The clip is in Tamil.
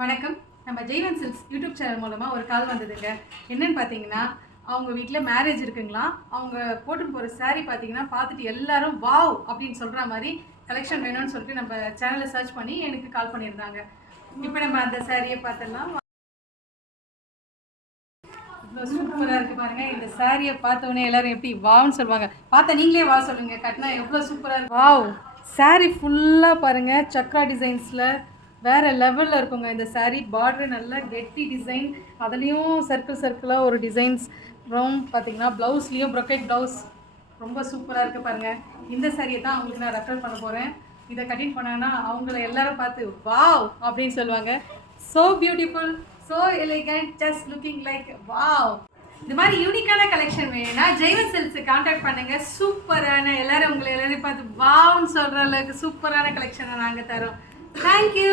வணக்கம். நம்ம ஜெய்வன் சில்க்ஸ் யூடியூப் சேனல் மூலமாக ஒரு கால் வந்ததுங்க. என்னன்னு பார்த்தீங்கன்னா, அவங்க வீட்டில் மேரேஜ் இருக்குங்களாம். அவங்க போட்டுன்னு போகிற சாரீ பார்த்தீங்கன்னா பார்த்துட்டு எல்லாரும் வாவ் அப்படின்னு சொல்கிற மாதிரி கலெக்ஷன் வேணும்னு சொல்லிட்டு நம்ம சேனலை சர்ச் பண்ணி எனக்கு கால் பண்ணியிருந்தாங்க. இப்போ நம்ம அந்த சாரியை பார்த்துடலாம். இவ்வளோ சூப்பராக இருக்குது பாருங்கள். இந்த சாரியை பார்த்தோன்னே எல்லோரும் எப்படி வாவ்னு சொல்லுவாங்க. பார்த்தா நீங்களே வா சொல்லுங்கள். கட்டினா எவ்வளோ சூப்பராக இருக்கு. வாவ்! சாரீ ஃபுல்லாக பாருங்கள், சக்ரா டிசைன்ஸில் வேறு லெவலில் இருக்குங்க. இந்த சாரீ பார்டர் நல்லா கெட்டி டிசைன், அதுலேயும் சர்க்கிளாக ஒரு டிசைன்ஸ். அப்புறம் பார்த்தீங்கன்னா ப்ளவுஸ்லேயும் ப்ரொக்கெட் ப்ளவுஸ் ரொம்ப சூப்பராக இருக்குது பாருங்கள். இந்த சாரியை தான் அவங்களுக்கு நான் ரெஃபர் பண்ண போகிறேன். இதை கட்டிங் பண்ணாங்கன்னா அவங்கள எல்லாரும் பார்த்து வாவ் அப்படின்னு சொல்லுவாங்க. So beautiful, so elegant, just looking like wow. இந்த மாதிரி யூனிக்கான கலெக்ஷன் வேணும்னா ஜெய்வன் சில்க்ஸை கான்டாக்ட் பண்ணுங்கள். சூப்பரான எல்லாரும் உங்களை எல்லாரையும் பார்த்து வாவ்னு சொல்கிற அளவுக்கு சூப்பரான கலெக்ஷனை நாங்கள் தரோம். Thank you.